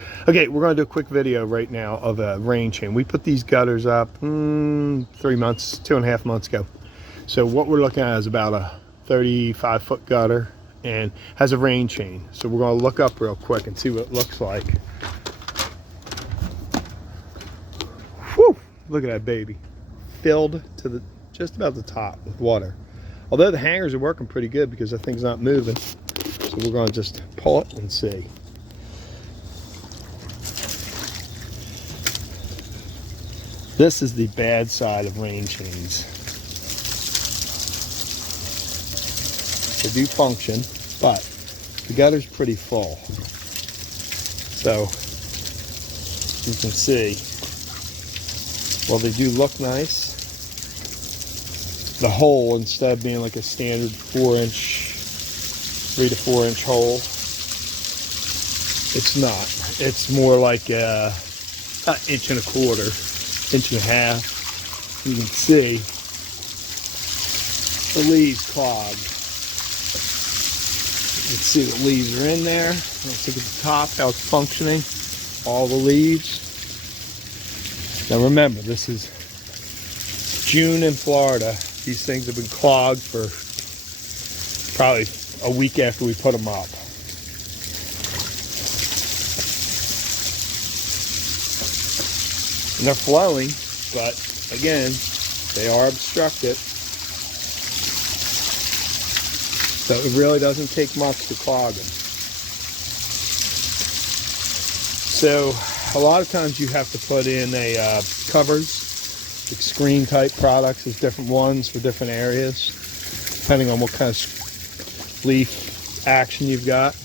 Okay, we're going to do a quick video right now of a rain chain. We put these gutters up 3 months, 2.5 months ago. So what we're looking at is about a 35-foot gutter and has a rain chain. So we're going to look up real quick and see what it looks like. Whew, look at that baby. Filled to just about the top with water. Although the hangers are working pretty good because that thing's not moving. So we're going to just pull it and see. This is the bad side of rain chains. They do function, but the gutter's pretty full. So you can see, while they do look nice, the hole, instead of being like a standard 3 to 4 inch hole, it's not. It's more like an 1.25 inches, 1.5 inches. You can see the leaves clogged. You can see the leaves are in there. Let's look at the top, how it's functioning. All the leaves. Now remember, this is June in Florida. These things have been clogged for probably a week after we put them up. And they're flowing, but again, they are obstructed. So it really doesn't take much to clog them. So a lot of times you have to put in a covers, like screen type products. There's different ones for different areas, depending on what kind of leaf action you've got.